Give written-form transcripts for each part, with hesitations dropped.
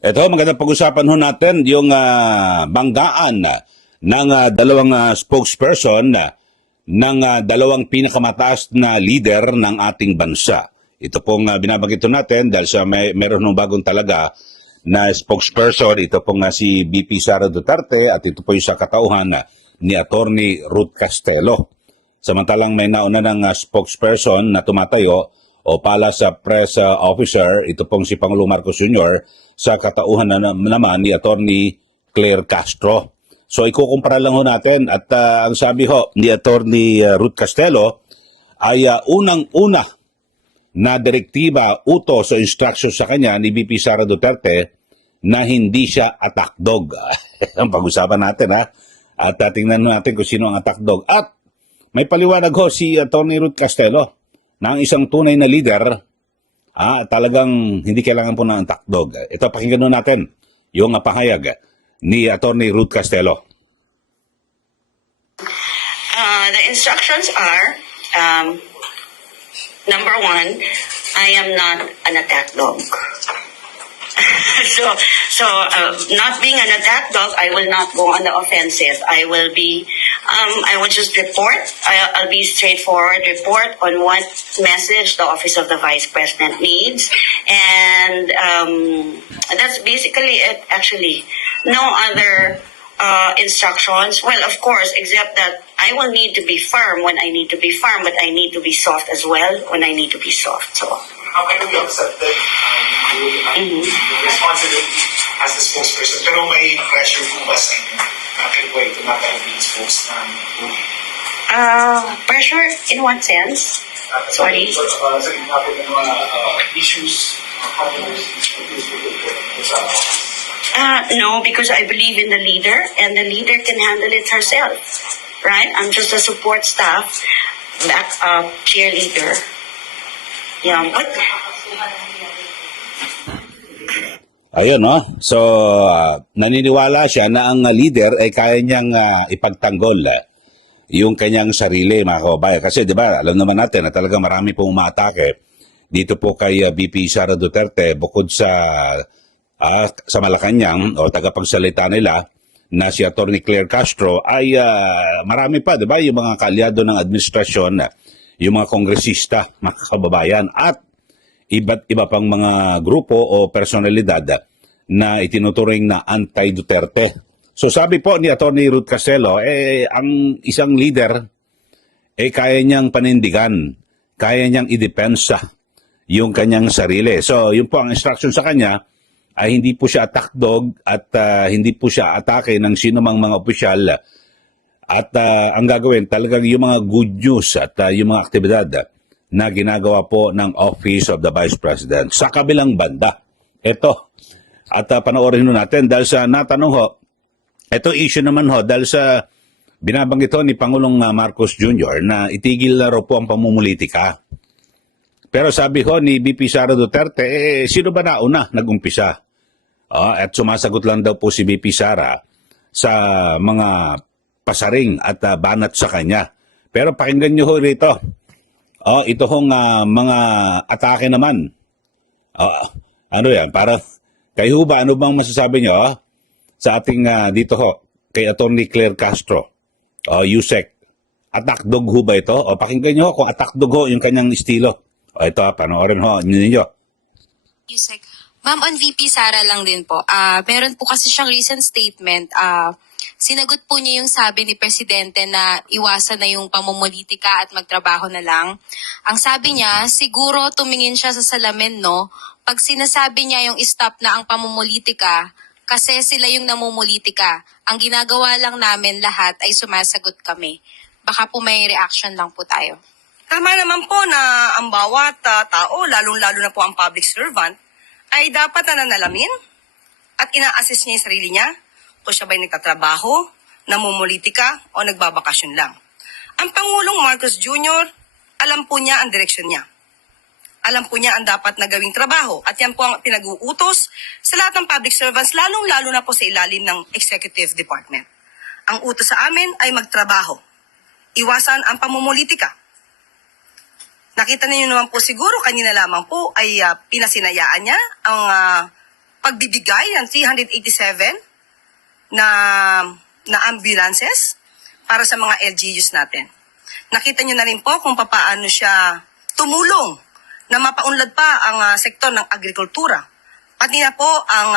Ito, magandang pag-usapan ho natin yung banggaan ng dalawang spokesperson ng dalawang pinakamataas na leader ng ating bansa. Ito pong binabanggit natin dahil sa meron ng bagong talaga na spokesperson. Ito pong si VP Sara Duterte at ito po yung sa katauhan ni Attorney Ruth Castelo. Samantalang may nauna ng spokesperson na tumatayo o pala sa press officer, ito pong si Pangulong Marcos Jr. sa katauhan naman ni Attorney Claire Castro. So ikukumpara lang ho natin at ang sabi ho ni Attorney Ruth Castelo ay unang-una na direktiba, utos o instruction sa kanya ni VP Sara Duterte na hindi siya attack dog. Ang pag-usapan natin ha. At tingnan natin kung sino ang attack dog. At may paliwanag ho si Attorney Ruth Castelo na ang isang tunay na leader, talagang hindi kailangan po ng attack dog. Ito, pakinggan natin yung pahayag ni Attorney Ruth Castelo. The instructions are, number one, I am not an attack dog. Not being an attack dog, I will not go on the offensive. I will just report. I'll be straightforward, report on what message the Office of the Vice President needs. And that's basically it, actually. No other instructions. Well, of course, except that I will need to be firm when I need to be firm, but I need to be soft as well when I need to be soft. So, how can we accept that yung responsibility as a spokesperson? Pero may pressure po ba sa inyo? Bakit po ito natin expose na pressure in what sense? Sorry? Sa natin ng mga issues, No, because I believe in the leader, and the leader can handle it herself. Right? I'm just a support staff, backup, cheerleader. Yeah, but Ayun, no? So, naniniwala siya na ang leader ay kaya niyang ipagtanggol yung kanyang sarili, mga kababayan. Kasi, di ba, alam naman natin na talaga marami pong umaatake dito po kay VP Sara Duterte bukod sa Malacanang o tagapagsalita nila na si Attorney Claire Castro ay marami pa, di ba, yung mga kaalyado ng administrasyon, yung mga kongresista, mga kababayan, at iba't iba pang mga grupo o personalidad na itinuturing na anti-Duterte. So sabi po ni Attorney Ruth Castelo, ang isang leader, kaya niyang panindigan, kaya niyang idepensa yung kanyang sarili. So yun po ang instruction sa kanya, ay hindi po siya attack dog at hindi po siya atake ng sino mang mga opisyal. At ang gagawin, talagang yung mga good news at yung mga aktibidad na ginagawa po ng Office of the Vice President. Sa kabilang banda, ito, at panoorin natin dahil sa natanong ho, ito issue naman ho, dahil sa binabanggit ho ni Pangulong Marcos Jr. na itigil na raw po ang pamumulitika. Pero sabi ho ni VP Sara Duterte, sino ba nauna nag-umpisa? At sumasagot lang daw po si VP Sara sa mga pasaring at banat sa kanya. Pero pakinggan nyo ho rito. Ito hong mga atake naman. Ano yan? Para kayo ba, ano bang masasabi nyo sa ating dito ho, kay Attorney Claire Castro, Yusek? Attack dog ho ba ito? Pakinggan nyo ho kung attack dog ho yung kanyang estilo. Ito, panoorin ho ninyo. Yusek. Ma'am, on VP Sara lang din po. Meron po kasi siyang recent statement. Sinagot po niya yung sabi ni Presidente na iwasan na yung pamumulitika at magtrabaho na lang. Ang sabi niya, siguro tumingin siya sa salamin, no? Pag sinasabi niya yung stop na ang pamumulitika, kasi sila yung namumulitika. Ang ginagawa lang namin lahat ay sumasagot kami. Baka po may reaction lang po tayo. Tama naman po na ang bawat tao, lalong-lalo na po ang public servant, ay dapat nananalamin at ina-assess niya yung sarili niya kung siya ba'y nagtatrabaho, namumulitika, o nagbabakasyon lang. Ang Pangulong Marcos Jr., alam po niya ang direksyon niya. Alam po niya ang dapat na gawing trabaho at yan po ang pinag-uutos sa lahat ng public servants, lalong-lalo na po sa ilalim ng Executive Department. Ang utos sa amin ay magtrabaho. Iwasan ang pamumulitika. Nakita niyo naman po siguro, kanina lamang po ay pinasinayaan niya ang pagbibigay ng 387 na ambulances para sa mga LGUs natin. Nakita nyo na rin po kung paano siya tumulong na mapaunlad pa ang sektor ng agrikultura. Pati na po ang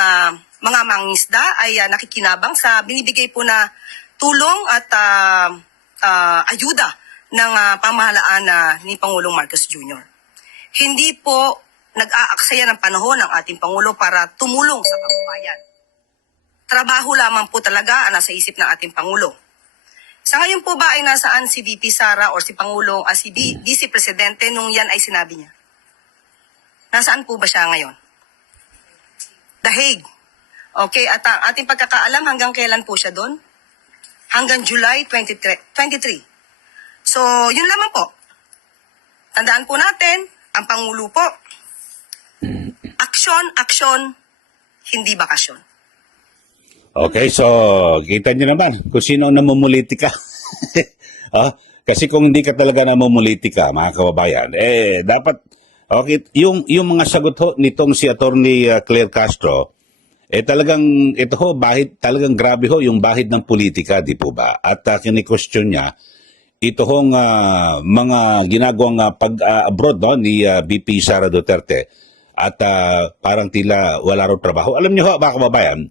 mga mangingisda ay nakikinabang sa binibigay po na tulong at ayuda ng pamahalaan ni Pangulong Marcos Jr. Hindi po nag-aaksaya ng panahon ng ating Pangulo para tumulong sa kababayan. Trabaho lamang po talaga ang nasa isip ng ating Pangulo. Sa ngayon po ba ay nasaan si VP Sara or si Pangulong, si Vice Presidente nung yan ay sinabi niya? Nasaan po ba siya ngayon? The Hague. Okay, at ang ating pagkakaalam hanggang kailan po siya doon? Hanggang July 23. So, yun lamang po. Tandaan po natin, ang Pangulo po, aksyon, hindi bakasyon. Okay, so kita nyo naman kung sino ang namumulitika. Kasi kung hindi ka talaga namumulitika, mga kababayan, dapat, okay, yung mga sagot ho nitong si Attorney Claire Castro, talagang, ito ho, talagang grabe ho yung bahid ng politika, di po ba? At kini-question niya, ito hong mga ginagawang pag-abroad ni VP Sara Duterte at parang tila wala raw trabaho. Alam niyo ho, mga kababayan,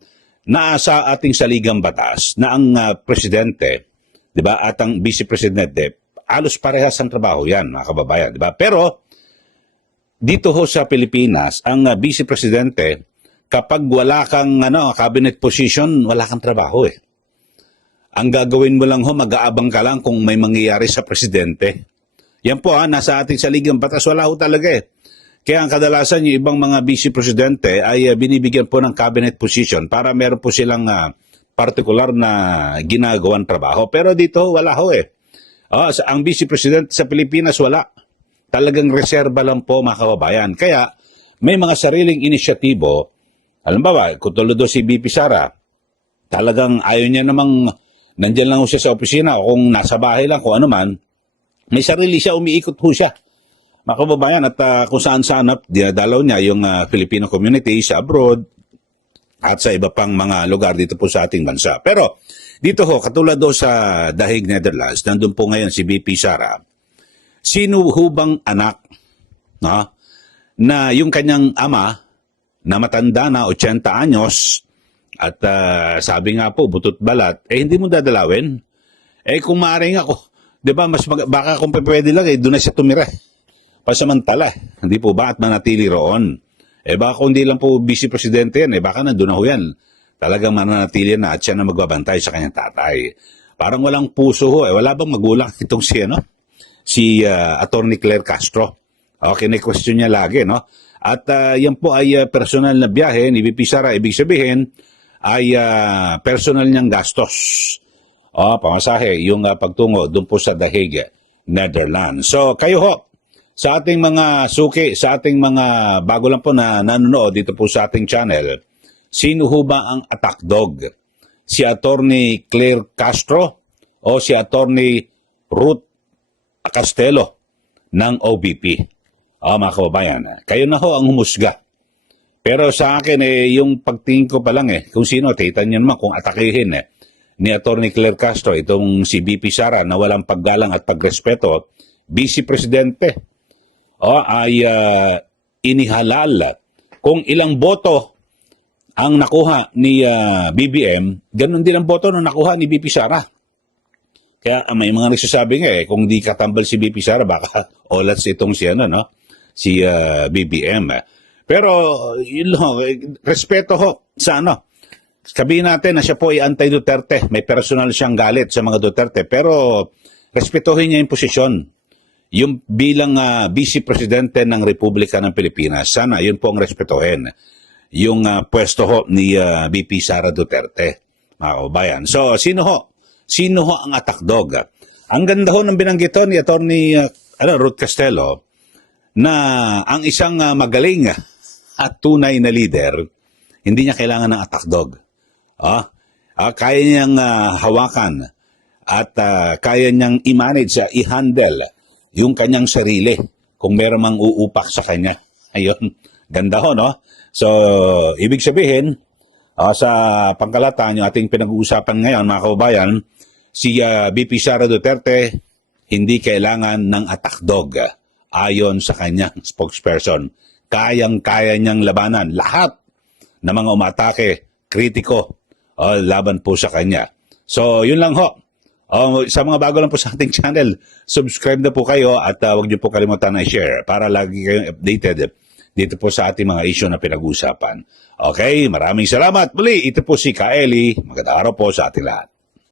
na sa ating saligang batas na ang presidente, 'di ba, at ang vice presidente, halos parehas ang trabaho 'yan, mga kababayan, 'di ba? Pero dito ho sa Pilipinas, ang vice presidente, kapag wala kang cabinet position, wala kang trabaho eh. Ang gagawin mo lang ho, mag-aabang ka lang kung may mangyayari sa presidente. Yan po nasa ating saligang batas, wala ho talaga eh. Kaya ang kadalasan yung ibang mga vice presidente ay binibigyan po ng cabinet position para meron po silang partikular na ginagawang trabaho. Pero dito wala ho eh. Ang vice president sa Pilipinas wala. Talagang reserba lang po, mga kababayan. Kaya may mga sariling inisyatibo. Alam ba kung tulad do si VP Sara, talagang ayaw niya namang nandiyan lang ho siya sa opisina o kung nasa bahay lang, kung ano man, may sarili siya, umiikot ho siya. Mga kababayan, at kung saan-saan dinadalaw niya yung Filipino community sa abroad at sa iba pang mga lugar dito po sa ating bansa. Pero dito ho, katulad do sa The Hague, Netherlands, nandun po ngayon si VP Sara. Sino ho bang anak na yung kanyang ama na matanda na 80 anyos at sabi nga po, butot balat, hindi mo dadalawin? Kung maaaring ako, di ba, baka kung pwede lang, doon na siya tumira. Pasamantala, hindi po ba, at manatili roon? Baka kung hindi lang po vice presidente yan, baka nandun na ho yan. Talagang mananatili na at siya na magbabantay sa kanyang tatay. Parang walang puso ho. Wala bang magulang itong si Attorney Claire Castro? Okay, na-question niya lagi, no? At yan po ay personal na biyahe ni VP Sara. Ibig sabihin ay personal niyang gastos. Pamasahe, yung pagtungo doon po sa The Hague, Netherlands. So, kayo ho, sa ating mga suki, sa ating mga bago lang po na nanonood dito po sa ating channel, sino ho ba ang attack dog? Si Attorney Claire Castro o si Attorney Ruth Castelo ng OBP? Mga kababayan, kayo na ho ang humusga. Pero sa akin, yung pagtingin ko pa lang kung sino, titan nyo naman kung atakihin ni Attorney Claire Castro, itong si VP Sara na walang paggalang at pagrespeto, Vice Presidente, ay inihalal kung ilang boto ang nakuha ni BBM, ganun din ang boto na nakuha ni VP Sara. Kaya may mga nagsasabi nga kung di katambal si VP Sara, baka olats itong si BBM. Pero yun lang, respeto ho sa sabihin natin na siya po ay anti-Duterte, may personal siyang galit sa mga Duterte, pero respetuhin niya yung posisyon. Yung bilang Vice Presidente ng Republika ng Pilipinas, sana yun po ang respetuhin. Yung pwesto ho ni VP Sara Duterte, mga kababayan. So, sino ho ang attack dog? Ang ganda ho ng binanggit ni Attorney Ruth Castelo na ang isang magaling at tunay na leader, hindi niya kailangan ng attack dog. Kaya niyang hawakan at kaya niyang i-manage, i-handle yung kanyang sarili kung meron mang uupak sa kanya. Ayun, ganda ho, no? So, ibig sabihin, sa pangkalahatan, yung ating pinag-uusapan ngayon, mga kababayan, si VP Sara Duterte, hindi kailangan ng attack dog ayon sa kanyang spokesperson. Kayang-kaya niyang labanan lahat ng mga umatake, kritiko, laban po sa kanya. So, yun lang ho. Sa mga bago lang po sa ating channel, subscribe na po kayo at huwag niyo po kalimutan na i-share para lagi kayong updated dito po sa ating mga issue na pinag-uusapan. Okay, maraming salamat. Muli, ito po si Kaeli. Magandang araw po sa ating lahat.